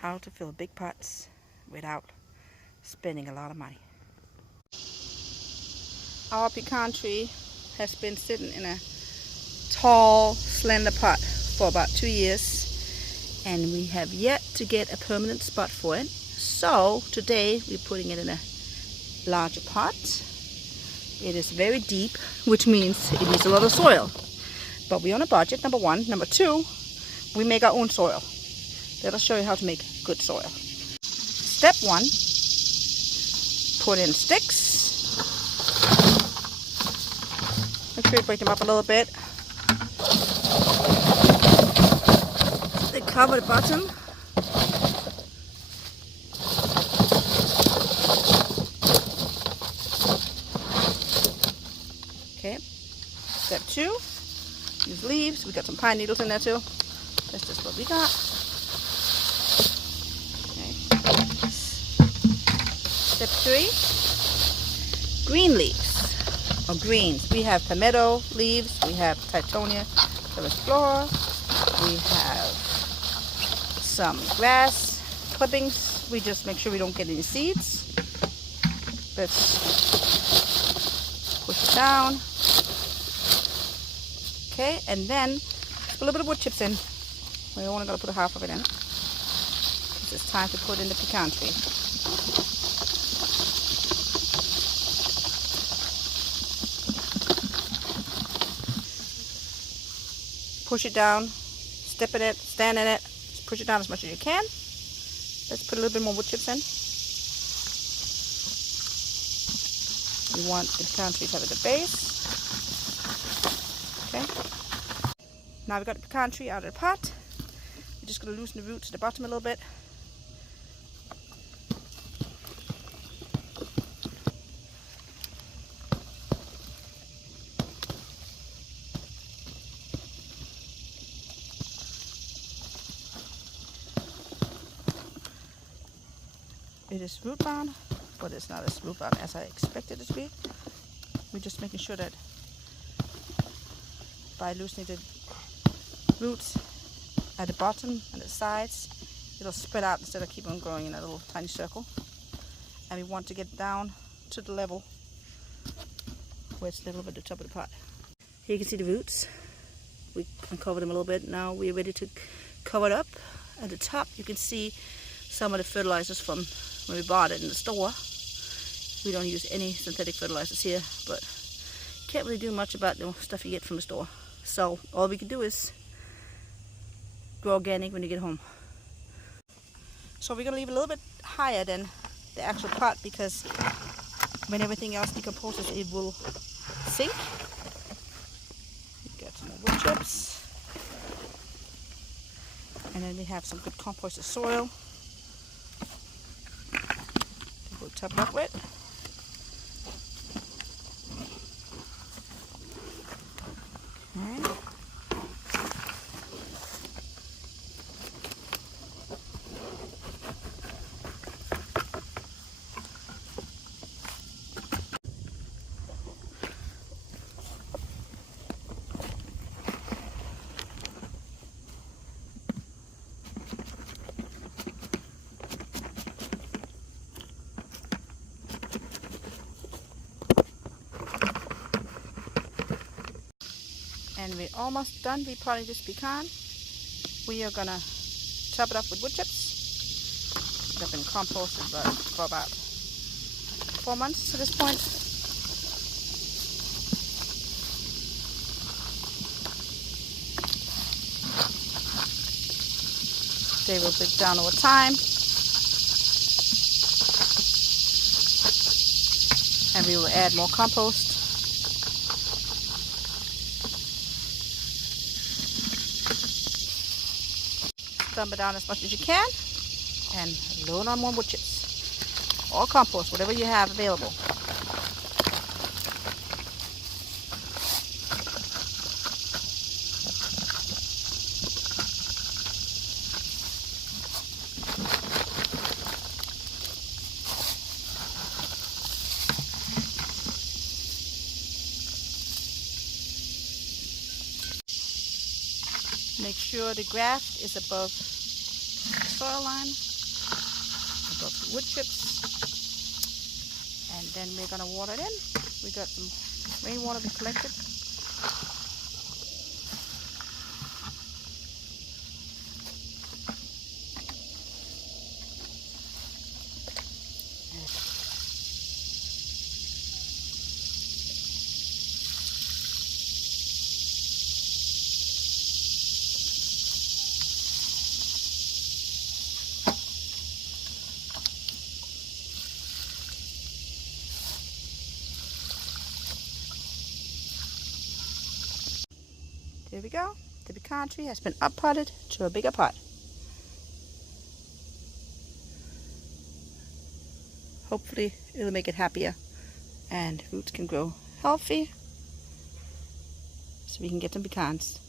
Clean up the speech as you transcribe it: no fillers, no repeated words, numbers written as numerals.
how to fill big pots without spending a lot of money. Our pecan tree has been sitting in a tall, slender pot for about 2 years, and we have yet to get a permanent spot for it. So today we're putting it in a larger pot. It is very deep, which means it needs a lot of soil. But we're on a budget, number one. Number two, we make our own soil. Let us show you how to make good soil. Step one, put in sticks. Make sure you break them up a little bit. They cover the bottom. Okay. Step two, use leaves. We got some pine needles in there too. That's just what we got. Okay. Step three, green leaves or greens. We have palmetto leaves. We have Titonia flora. We have some grass clippings. We just make sure we don't get any seeds. Let's push it down. Okay, and then put a little bit of wood chips in. We're only going to put half of it in. It's time to put in the pecan tree. Push it down, step in it, stand in it, just push it down as much as you can. Let's put a little bit more wood chips in. We want the pecan tree to have at the base. Okay. Now we've got the pecan tree out of the pot. We're just going to loosen the roots at the bottom a little bit. It is root bound, but it's not as root bound as I expected it to be. We're just making sure that by loosening the roots at the bottom and the sides, it'll spread out instead of keep on growing in a little tiny circle. And we want to get down to the level where it's level with the top of the pot. Here you can see the roots. We uncovered them a little bit. Now we're ready to cover it up. At the top you can see some of the fertilizers from when we bought it in the store. We don't use any synthetic fertilizers here, but can't really do much about the stuff you get from the store. So all we can do is grow organic when you get home. So we're going to leave it a little bit higher than the actual pot, because when everything else decomposes it will sink. Got some more wood chips, and then we have some good composted soil. We'll top it up with. Okay. And we're almost done repotting this pecan. We are gonna chop it up with wood chips. They've been composted for about 4 months at this point. They will break down over time. And we will add more compost. Dump it down as much as you can, and load on more wood chips or compost, whatever you have available. Make sure the graft is above soil line. I brought some wood chips. And then we're going to water it in. We got some rainwater we collected. There we go. The pecan tree has been up-potted to a bigger pot. Hopefully it'll make it happier and roots can grow healthy so we can get some pecans.